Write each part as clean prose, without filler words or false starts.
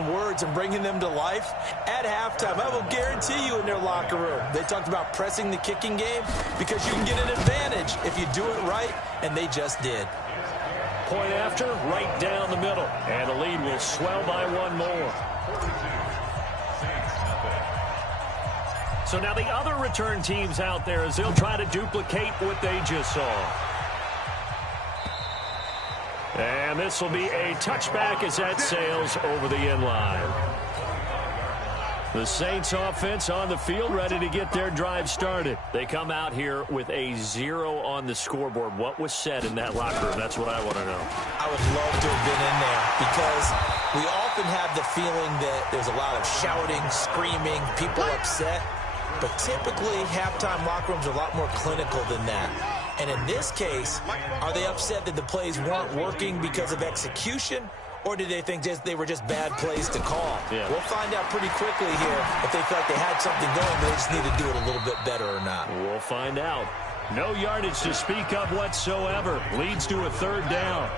certain words and bringing them to life at halftime. I will guarantee you in their locker room, they talked about pressing the kicking game because you can get an advantage if you do it right, and they just did. Point after, right down the middle. And the lead will swell by one more. So now the other return teams out there as they'll try to duplicate what they just saw. And this will be a touchback as that sails over the end line. The Saints offense on the field ready to get their drive started. They come out here with a 0 on the scoreboard. What was said in that locker room? That's what I want to know. I would love to have been in there because we often have the feeling that there's a lot of shouting, screaming, people upset. But typically, halftime locker rooms are a lot more clinical than that. And in this case, are they upset that the plays weren't working because of execution? Or did they think they were just bad plays to call? Yeah. We'll find out pretty quickly here if they felt they had something going, but they just need to do it a little bit better or not. We'll find out. No yardage to speak of whatsoever. Leads to a third down.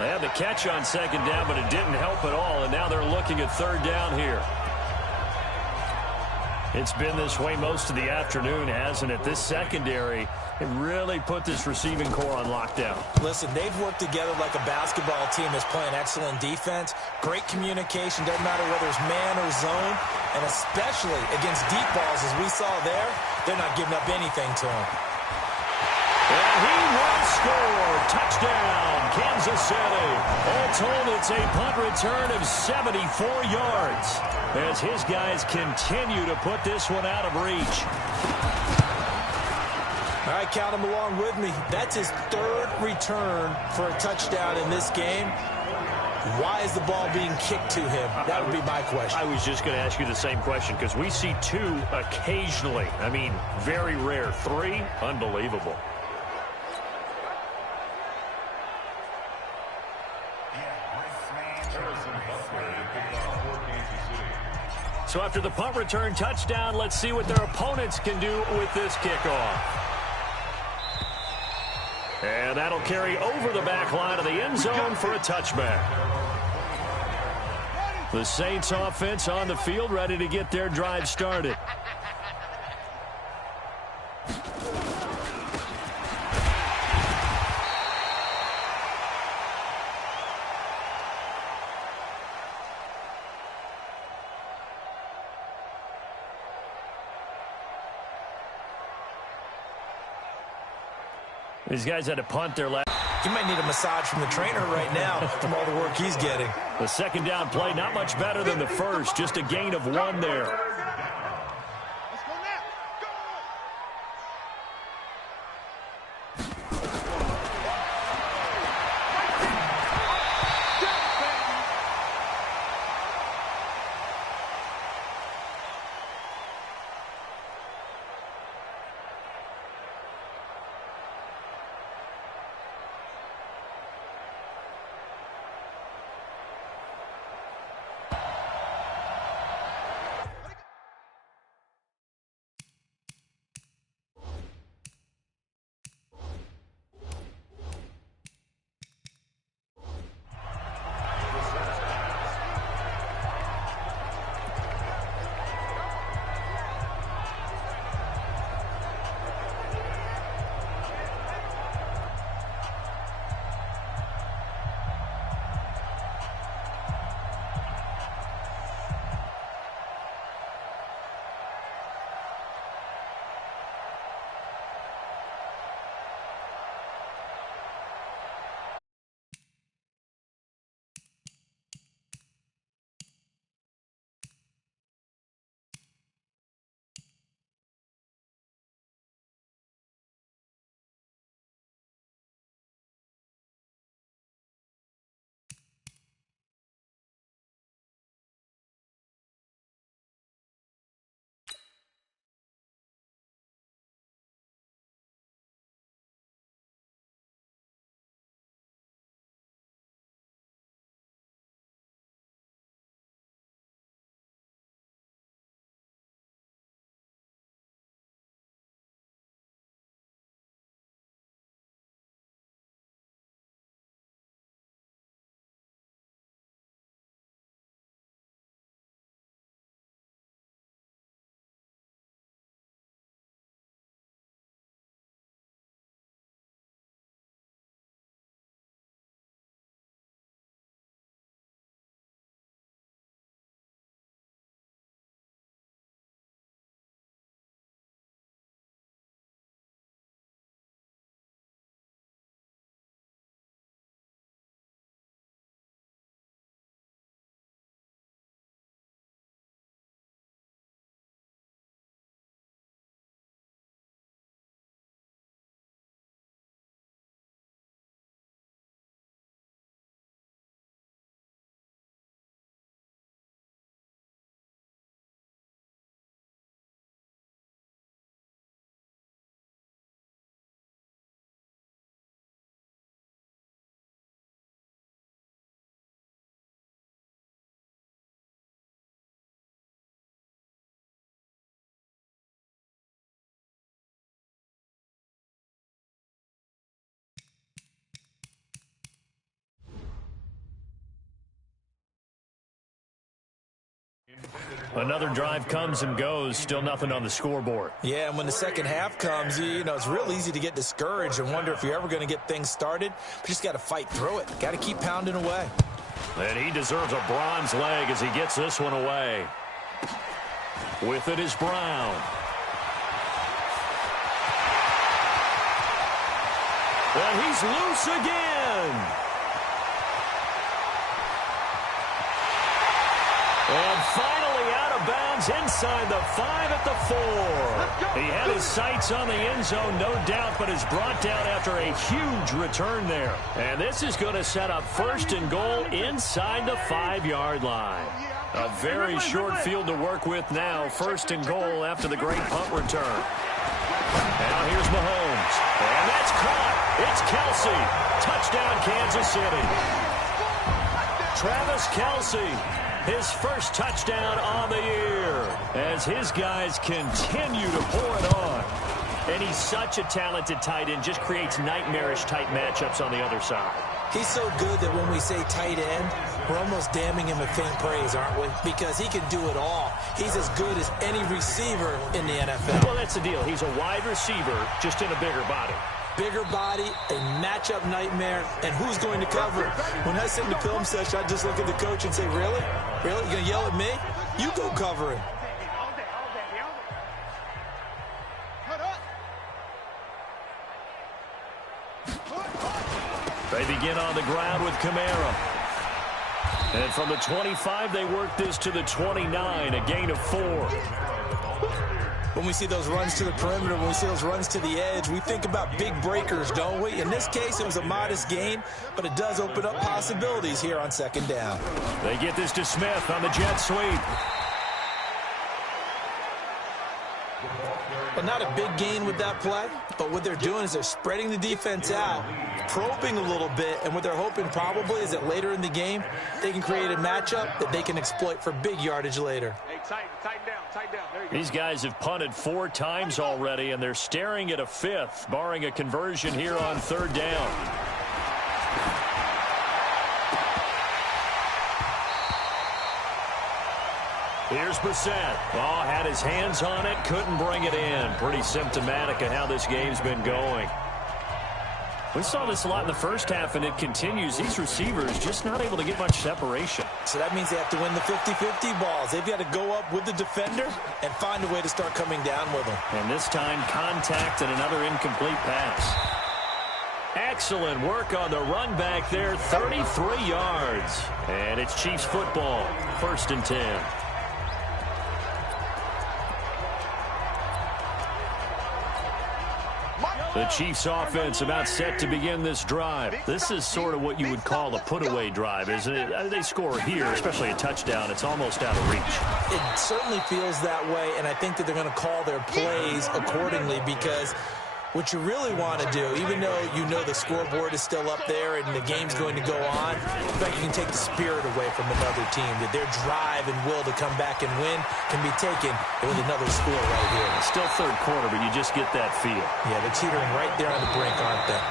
They had the catch on second down, but it didn't help at all, and now they're looking at third down here. It's been this way most of the afternoon, hasn't it? This secondary, it really put this receiving core on lockdown. Listen, they've worked together like a basketball team that's playing excellent defense. Great communication, doesn't matter whether it's man or zone, and especially against deep balls, as we saw there, they're not giving up anything to them. And he will score. Touchdown, Kansas City. All told, it's a punt return of 74 yards as his guys continue to put this one out of reach. All right, count him along with me. That's his third return for a touchdown in this game. Why is the ball being kicked to him? That would be my question. I was just going to ask you the same question because we see 2 occasionally. I mean, very rare. 3, unbelievable. So after the punt return touchdown, let's see what their opponents can do with this kickoff. And that'll carry over the back line of the end zone for a touchback. The Saints offense on the field ready to get their drive started. These guys had to punt their last. He might need a massage from the trainer right now from all the work he's getting. The second down play, not much better than the first. Just a gain of 1 there. Another drive comes and goes, still nothing on the scoreboard. Yeah, and when the second half comes, you know, it's real easy to get discouraged and wonder if you're ever going to get things started. But you just got to fight through it. Got to keep pounding away. And he deserves a bronze leg as he gets this one away. With it is Brown. And he's loose again. And finally out of bounds inside the 5 at the 4. He had his sights on the end zone, no doubt, but is brought down after a huge return there. And this is going to set up 1st and goal inside the 5-yard line. A very short field to work with now. 1st and goal after the great punt return. Now here's Mahomes. And that's caught. It's Kelsey. Touchdown, Kansas City. Travis Kelsey. His first touchdown on the year as his guys continue to pour it on. And he's such a talented tight end, just creates nightmarish type matchups on the other side. He's so good that when we say tight end, we're almost damning him with faint praise, aren't we? Because he can do it all. He's as good as any receiver in the NFL. Well, that's the deal. He's a wide receiver, just in a bigger body. Bigger body, a matchup nightmare, and who's going to cover? When I sit in the film session, I just look at the coach and say, really? Really? You going to yell at me? You go cover him. They begin on the ground with Kamara. And from the 25, they work this to the 29, a gain of 4. When we see those runs to the perimeter, when we see those runs to the edge, we think about big breakers, don't we? In this case, it was a modest gain, but it does open up possibilities here on 2nd down. They get this to Smith on the jet sweep. Well, not a big gain with that play, but what they're doing is they're spreading the defense out, probing a little bit, and what they're hoping probably is that later in the game, they can create a matchup that they can exploit for big yardage later. Hey, tighten down. There you go. These guys have punted 4 times already, and they're staring at a 5th, barring a conversion here on 3rd down. Here's Brissett. Oh, had his hands on it, couldn't bring it in. Pretty symptomatic of how this game's been going. We saw this a lot in the first half, and it continues. These receivers just not able to get much separation. So that means they have to win the 50-50 balls. They've got to go up with the defender and find a way to start coming down with them. And this time, contact and another incomplete pass. Excellent work on the run back there, 33 yards. And it's Chiefs football, 1st and 10. The Chiefs offense about set to begin this drive. This is sort of what you would call a put-away drive, isn't it? They score here, especially a touchdown. It's almost out of reach. It certainly feels that way, and I think that they're going to call their plays accordingly because what you really want to do, even though you know the scoreboard is still up there and the game's going to go on, in fact, you can take the spirit away from another team, that their drive and will to come back and win can be taken with another score right here. It's still 3rd quarter, but you just get that feel. Yeah, they're teetering right there on the brink, aren't they?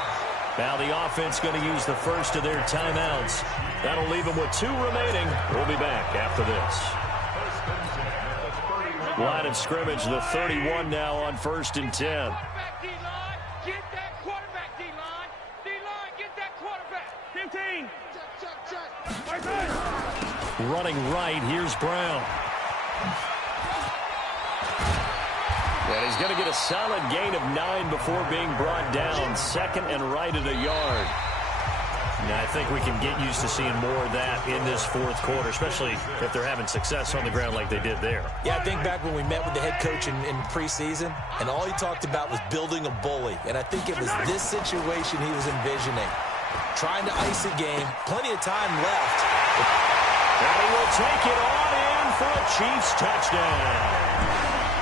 Now the offense going to use the first of their timeouts. That'll leave them with 2 remaining. We'll be back after this. Line of scrimmage, the 31 now on 1st and 10. Get that quarterback, D-line. D-line, get that quarterback. 15. Check. Running right, here's Brown. And he's going to get a solid gain of 9 before being brought down. 2nd and right at a yard. Now, I think we can get used to seeing more of that in this 4th quarter, especially if they're having success on the ground like they did there. Yeah, I think back when we met with the head coach in preseason, and all he talked about was building a bully. And I think it was this situation he was envisioning. Trying to ice a game, plenty of time left. And he will take it on in for a Chiefs touchdown.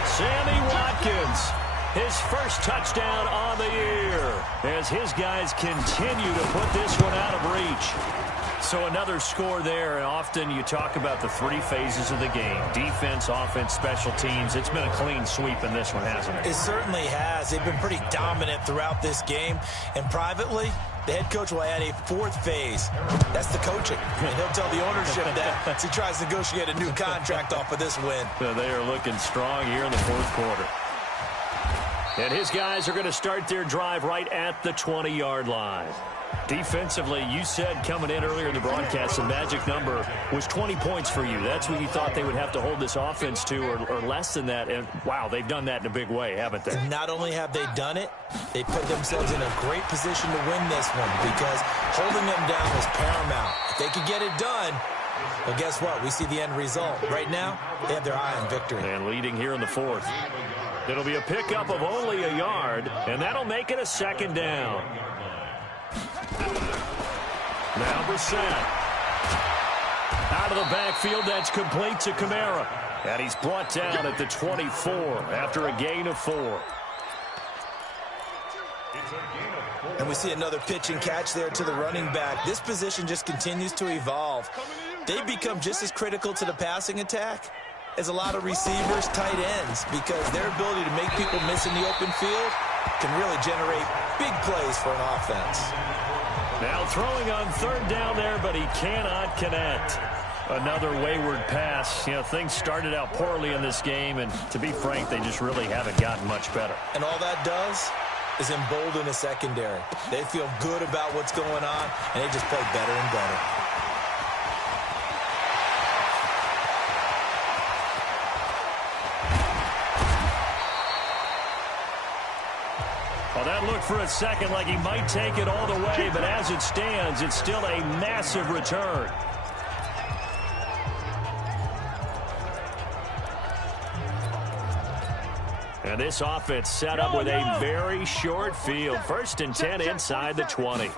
Sammy Watkins, his first touchdown on the year, as his guys continue to put this one out of reach. So another score there, and often you talk about the 3 phases of the game: defense, offense, special teams. It's been a clean sweep in this one, hasn't it? It certainly has. They've been pretty dominant throughout this game, and privately, The head coach will add a fourth phase. That's the coaching. And he'll tell the ownership that as he tries to negotiate a new contract off of this win. They are looking strong here in the fourth quarter. And his guys are going to start their drive right at the 20-yard line. Defensively, you said coming in earlier in the broadcast, the magic number was 20 points for you. That's what you thought they would have to hold this offense to, or less than that. And, wow, they've done that in a big way, haven't they? And not only have they done it, they put themselves in a great position to win this one because holding them down was paramount. If they could get it done, well, guess what? We see the end result. Right now, they have their eye on victory. And leading here in the fourth. It'll be a pickup of only a yard, and that'll make it a second down. Now Brissett. Out of the backfield, that's complete to Kamara. And he's brought down at the 24 after a gain of 4. And we see another pitch and catch there to the running back. This position just continues to evolve. They become just as critical to the passing attack as a lot of receivers, tight ends, because their ability to make people miss in the open field can really generate big plays for an offense. Now throwing on third down there, but he cannot connect. Another wayward pass. You know, things started out poorly in this game, and to be frank, they just really haven't gotten much better. And all that does is embolden the secondary. They feel good about what's going on, and they just play better and better. Well, that looked for a second like he might take it all the way, but as it stands, it's still a massive return. And this offense set up with a very short field. 1st and 10 inside the 20.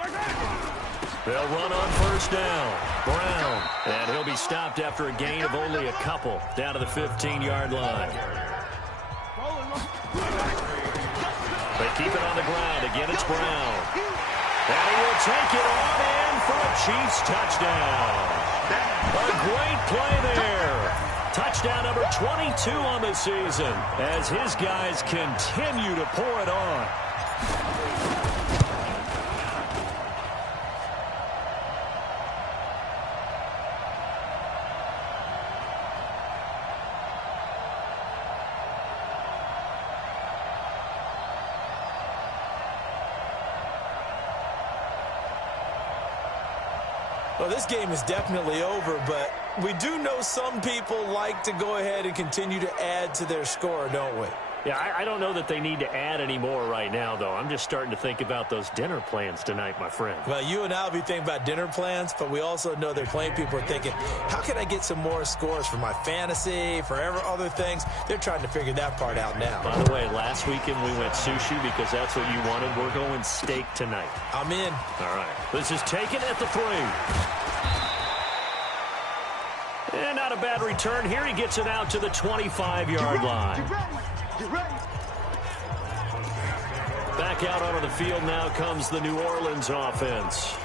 They'll run on first down. Brown. And he'll be stopped after a gain of only a couple down to the 15-yard line. They keep it on the ground. Again, it's Brown. And he will take it on in for a Chiefs touchdown. A great play there. Touchdown number 22 on the season as his guys continue to pour it on. Well, this game is definitely over, but we do know some people like to go ahead and continue to add to their score, don't we? Yeah, I don't know that they need to add any more right now, though. I'm just starting to think about those dinner plans tonight, my friend. Well, you and I will be thinking about dinner plans, but we also know they're playing people are thinking, how can I get some more scores for my fantasy, for other things? They're trying to figure that part out now. By the way, last weekend we went sushi because that's what you wanted. We're going steak tonight. I'm in. All right. This is taken at the 3. And not a bad return here. He gets it out to the 25-yard line. Back out onto the field now comes the New Orleans offense.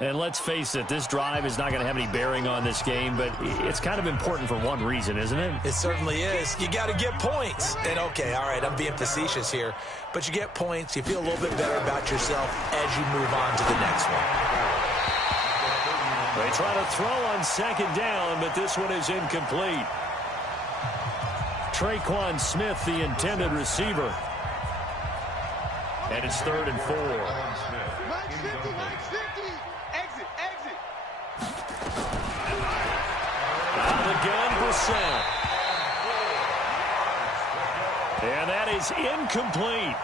And let's face it, this drive is not going to have any bearing on this game, but it's kind of important for one reason, isn't it? It certainly is. You got to get points. And, okay, all right, I'm being facetious here, but you get points. You feel a little bit better about yourself as you move on to the next one. They try to throw on second down, but this one is incomplete. Traquan Smith, the intended receiver. And it's 3rd and 4. Again, Brissett. And that is incomplete.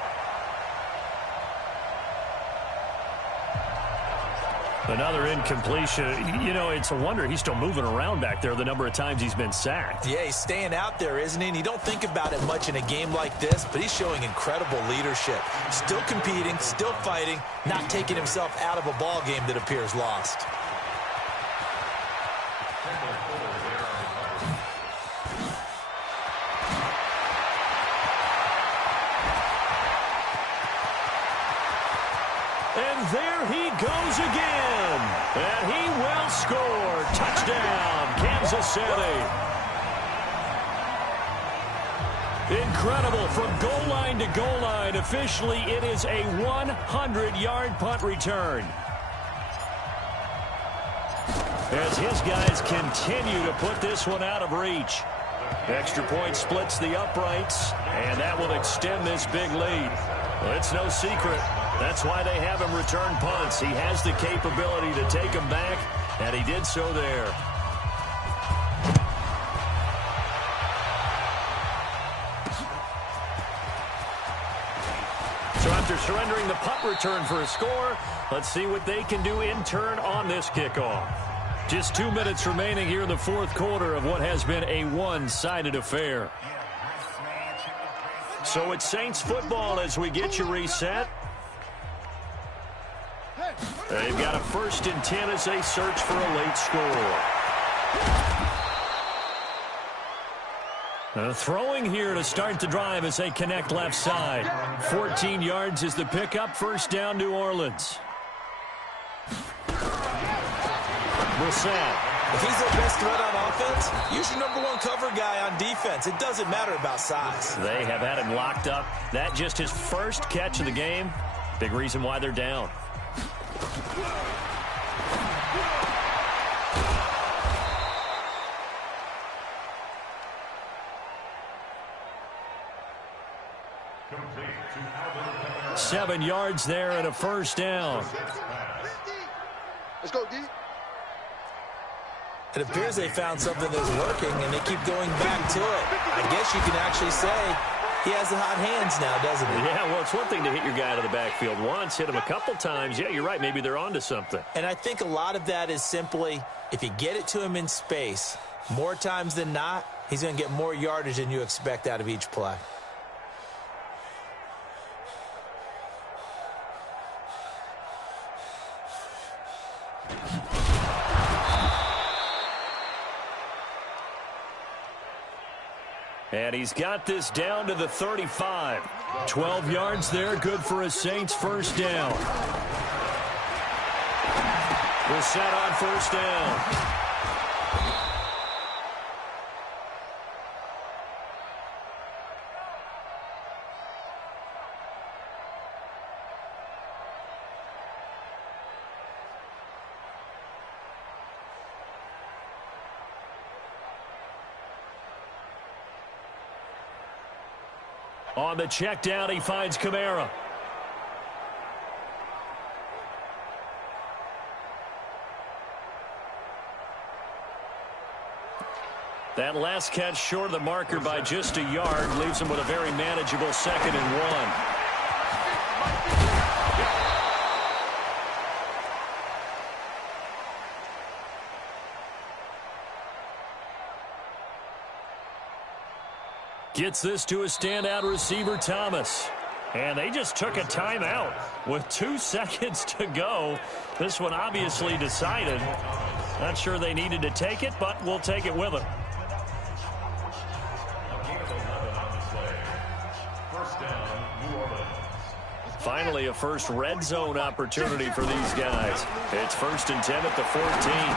Another incompletion. You know, it's a wonder he's still moving around back there the number of times he's been sacked. Yeah, he's staying out there, isn't he? And you don't think about it much in a game like this, but he's showing incredible leadership. Still competing, still fighting, not taking himself out of a ball game that appears lost. there he goes again. And he will score. Touchdown, Kansas City. Incredible, from goal line to goal line. Officially, it is a 100-yard punt return. As his guys continue to put this one out of reach. Extra point splits the uprights, and that will extend this big lead. Well, it's no secret. That's why they have him return punts. He has the capability to take them back, and he did so there. So after surrendering the punt return for a score, let's see what they can do in turn on this kickoff. Just 2 minutes remaining here in the fourth quarter of what has been a one-sided affair. So it's Saints football as we get you reset. They've got a 1st and 10 as they search for a late score. Throwing here to start the drive as they connect left side. 14 yards is the pickup. First down, New Orleans. Brissett. If he's their best threat on offense, use your #1 cover guy on defense. It doesn't matter about size. They have had him locked up. That just his first catch of the game. Big reason why they're down. Complete. 7 yards there and a first down. Let's go, D. It appears they found something that's working, and they keep going back to it. I guess you can actually say he has the hot hands now, doesn't he? Yeah, well, it's one thing to hit your guy out of the backfield once, hit him a couple times. Yeah, you're right. Maybe they're onto something. And I think a lot of that is simply if you get it to him in space, more times than not, he's going to get more yardage than you expect out of each play. And he's got this down to the 35. 12 yards there, good for a Saints first down. We're set on first down. On the check down, he finds Kamara. That last catch short of the marker by just a yard leaves him with a very manageable 2nd and 1. Gets this to a standout receiver, Thomas. And they just took a timeout with 2 seconds to go. This one obviously decided. Not sure they needed to take it, but we'll take it with them. Finally, a first red zone opportunity for these guys. It's 1st and 10 at the 14.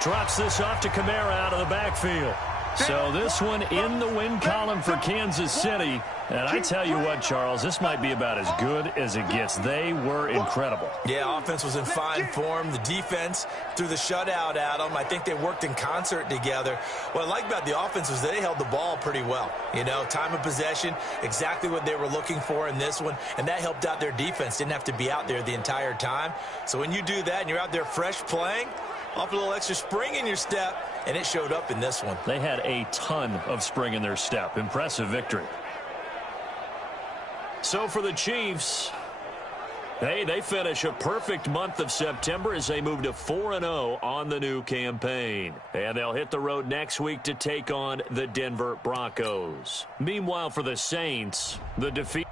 Drops this off to Kamara out of the backfield. So this one in the win column for Kansas City. And I tell you what, Charles, this might be about as good as it gets. They were incredible. Yeah, offense was in fine form. The defense threw the shutout at them. I think they worked in concert together. What I like about the offense was they held the ball pretty well. You know, time of possession, exactly what they were looking for in this one. And that helped out their defense. Didn't have to be out there the entire time. So when you do that and you're out there fresh playing, off a little extra spring in your step, and it showed up in this one. They had a ton of spring in their step. Impressive victory. So for the Chiefs, hey, they finish a perfect month of September as they move to 4-0 on the new campaign. And they'll hit the road next week to take on the Denver Broncos. Meanwhile, for the Saints, the defeat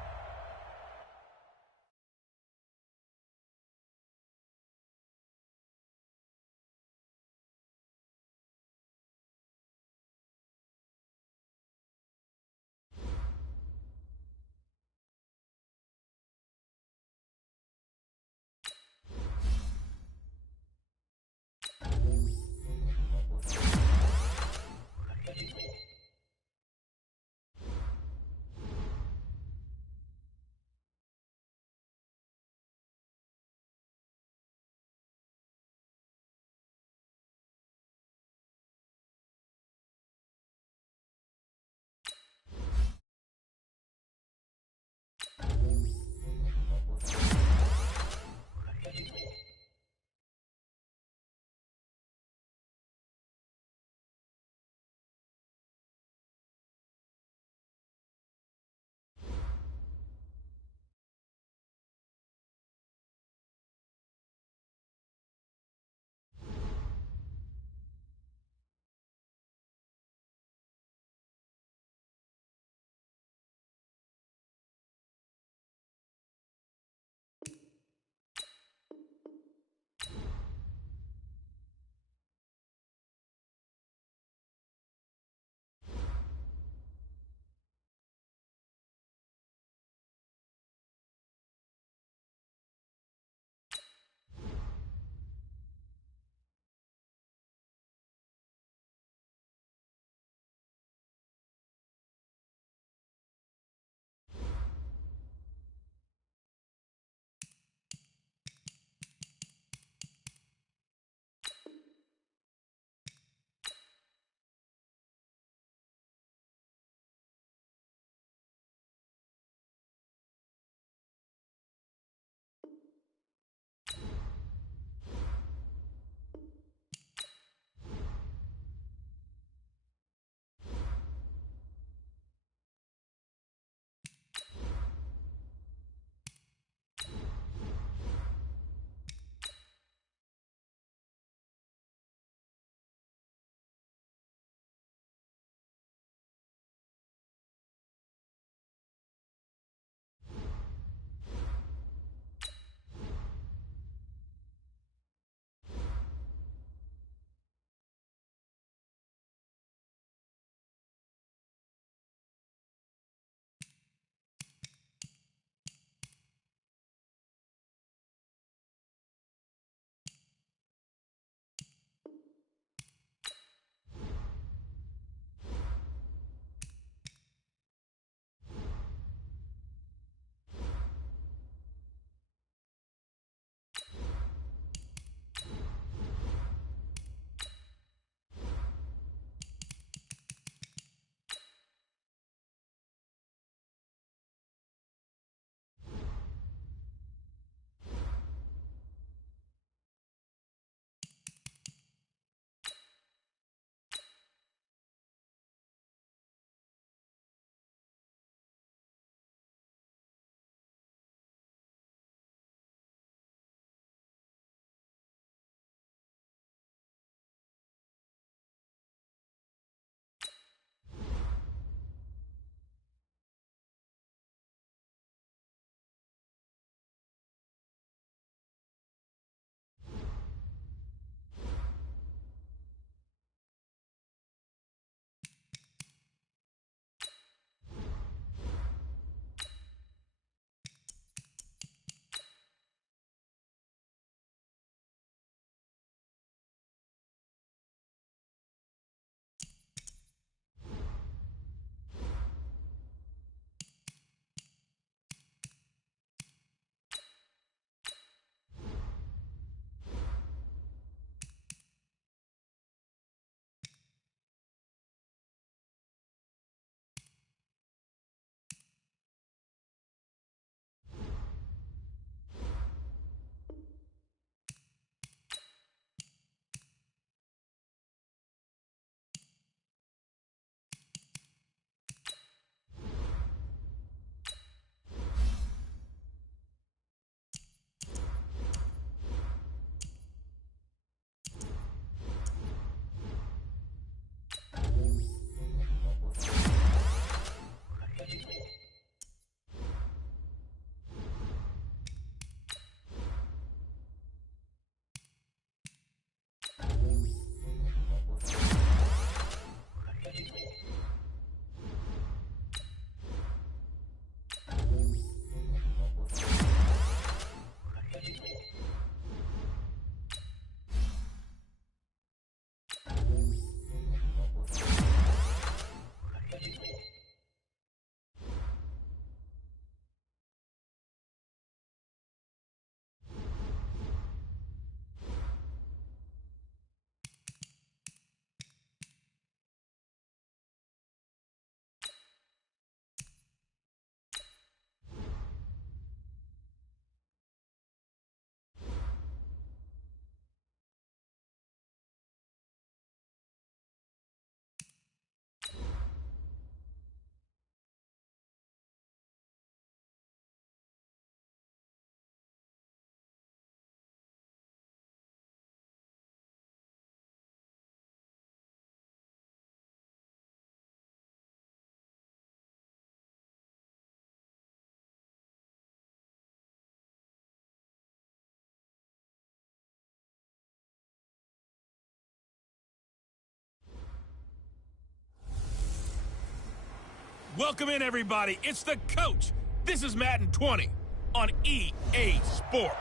Welcome in, everybody. It's the coach. This is Madden 20 on EA Sport.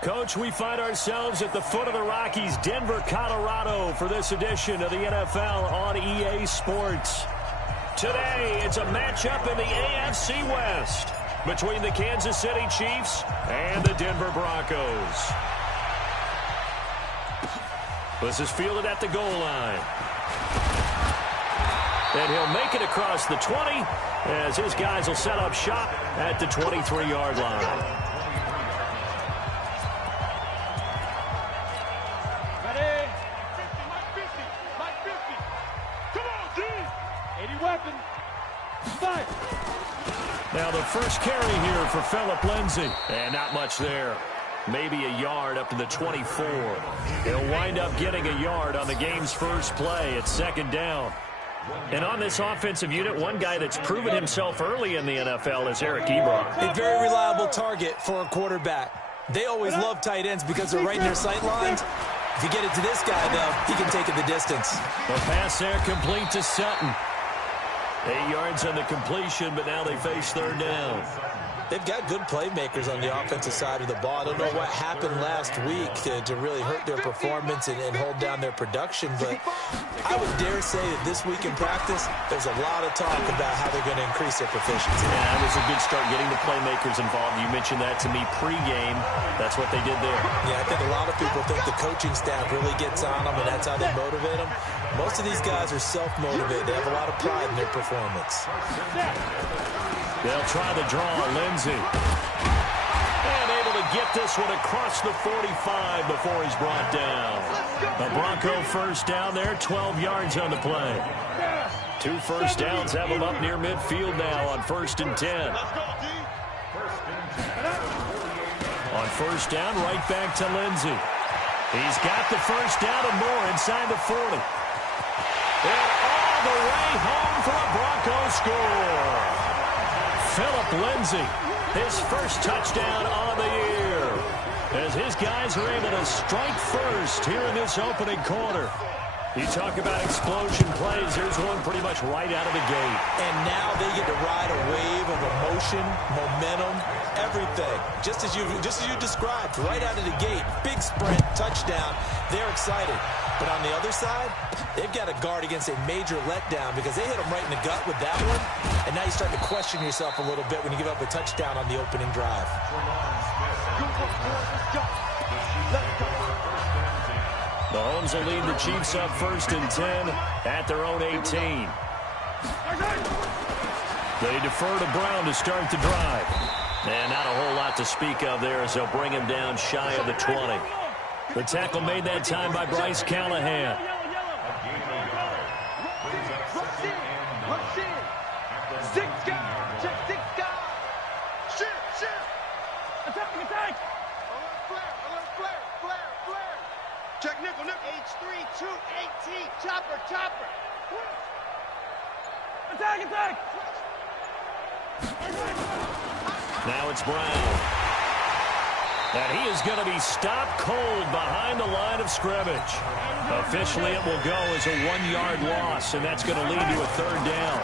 Coach, we find ourselves at the foot of the Rockies, Denver, Colorado, for this edition of the NFL on EA Sports. Today, it's a matchup in the AFC West between the Kansas City Chiefs and the Denver Broncos. This is fielded at the goal line. And he'll make it across the 20 as his guys will set up shop at the 23-yard line. Ready? 50, Mike 50. Come on, D. 80 weapon. Fight. Now the first carry here for Phillip Lindsay. And not much there. Maybe a yard up to the 24. He'll wind up getting a yard on the game's first play at second down. And on this offensive unit, one guy that's proven himself early in the NFL is Eric Ebron. A very reliable target for a quarterback. They always love tight ends because they're right in their sight lines. If you get it to this guy, though, he can take it the distance. The pass there complete to Sutton. 8 yards on the completion, but now they face third down. They've got good playmakers on the offensive side of the ball. I don't know what happened last week to really hurt their performance and hold down their production, but I would dare say that this week in practice, there's a lot of talk about how they're going to increase their proficiency. Yeah, that was a good start getting the playmakers involved. You mentioned that to me pregame. That's what they did there. Yeah, I think a lot of people think the coaching staff really gets on them, and that's how they motivate them. Most of these guys are self-motivated. They have a lot of pride in their performance. They'll try the draw, Lindsay. And able to get this one across the 45 before he's brought down. The Bronco first down there, 12 yards on the play. 2 first downs have him up near midfield now on 1st and 10. On first down, right back to Lindsay. He's got the first down and more inside the 40. And all the way home for a Bronco score. Phillip Lindsay, his first touchdown on the year, as his guys are able to strike first here in this opening quarter. You talk about explosion plays, there's one pretty much right out of the gate. And now they get to ride a wave of emotion, momentum, everything. Just as you described, right out of the gate, big sprint, touchdown. They're excited. But on the other side, they've got to guard against a major letdown because they hit them right in the gut with that one. And now you start to question yourself a little bit when you give up a touchdown on the opening drive. The Mahomes will lead the Chiefs up 1st and 10 at their own 18. They defer to Brown to start the drive. And not a whole lot to speak of there as they'll bring him down shy of the 20. The tackle made that time by Bryce Callahan. Check nickel. H3, 218, chopper. Attack. Now it's Brown. And he is going to be stopped cold behind the line of scrimmage. Officially, it will go as a 1-yard loss, and that's going to lead to a third down.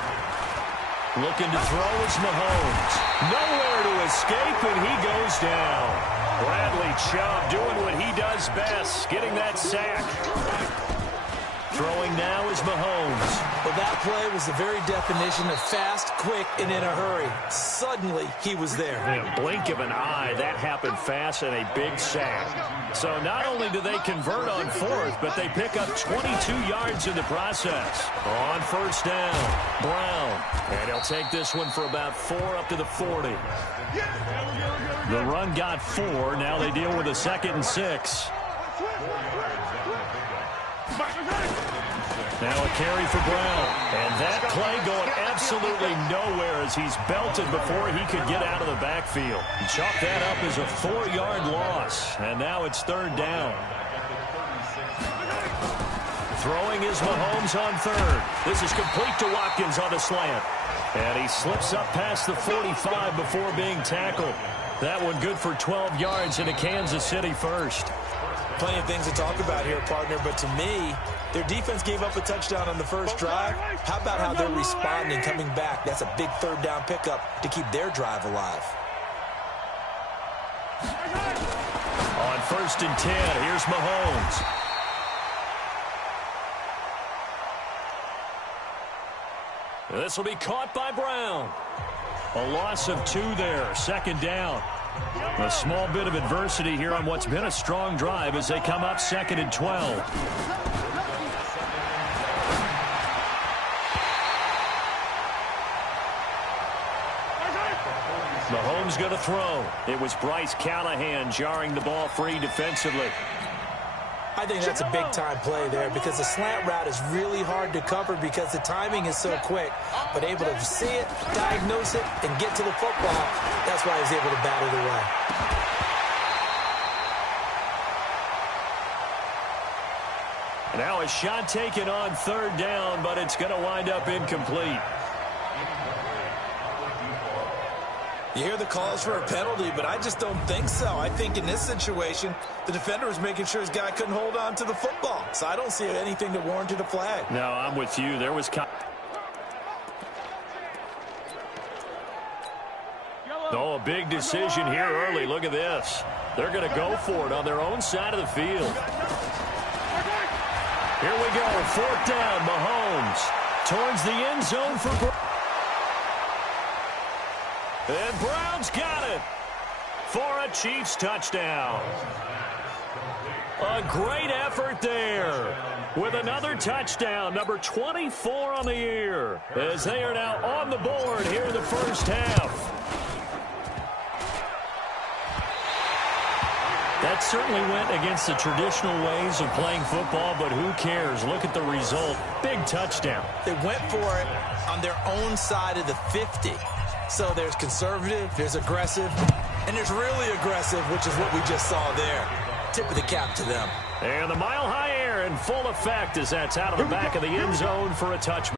Looking to throw is Mahomes. Nowhere to escape, and he goes down. Bradley Chubb doing what he does best, getting that sack. Throwing now is Mahomes. Well, that play was the very definition of fast, quick, and in a hurry. Suddenly, he was there. In a blink of an eye, that happened fast and a big sack. So not only do they convert on 4th, but they pick up 22 yards in the process. On 1st down, Brown. And he'll take this one for about 4 up to the 40. The run got 4. Now they deal with a 2nd and 6. Now a carry for Brown. And that play going absolutely nowhere as he's belted before he could get out of the backfield. Chalk that up as a 4-yard loss. And now it's 3rd down. Throwing is Mahomes on 3rd. This is complete to Watkins on the slant. And he slips up past the 45 before being tackled. That one good for 12 yards into Kansas City first. Plenty of things to talk about here, partner, but to me, their defense gave up a touchdown on the first drive. How about how they're responding, coming back? That's a big third down pickup to keep their drive alive. On 1st and 10, here's Mahomes. This will be caught by Brown. A loss of 2 there, 2nd down. A small bit of adversity here on what's been a strong drive as they come up 2nd and 12. Mahomes going to throw. It was Bryce Callahan jarring the ball free defensively. I think that's a big-time play there because the slant route is really hard to cover because the timing is so quick. But able to see it, diagnose it, and get to the football, that's why he's able to bat it away. Now a shot taken on 3rd down, but it's going to wind up incomplete. You hear the calls for a penalty, but I just don't think so. I think in this situation, the defender was making sure his guy couldn't hold on to the football. So I don't see anything that warranted a flag. No, I'm with you. There was... Oh, a big decision here early. Look at this. They're going to go for it on their own side of the field. Here we go. 4th down, Mahomes. Towards the end zone for Brown. And Brown's got it for a Chiefs touchdown. A great effort there with another touchdown, number 24 on the year, as they are now on the board here in the first half. That certainly went against the traditional ways of playing football, but who cares? Look at the result. Big touchdown. They went for it on their own side of the 50. So there's conservative, there's aggressive, and there's really aggressive, which is what we just saw there. Tip of the cap to them. And the mile-high air in full effect as that's out of the back of the end zone for a touchback.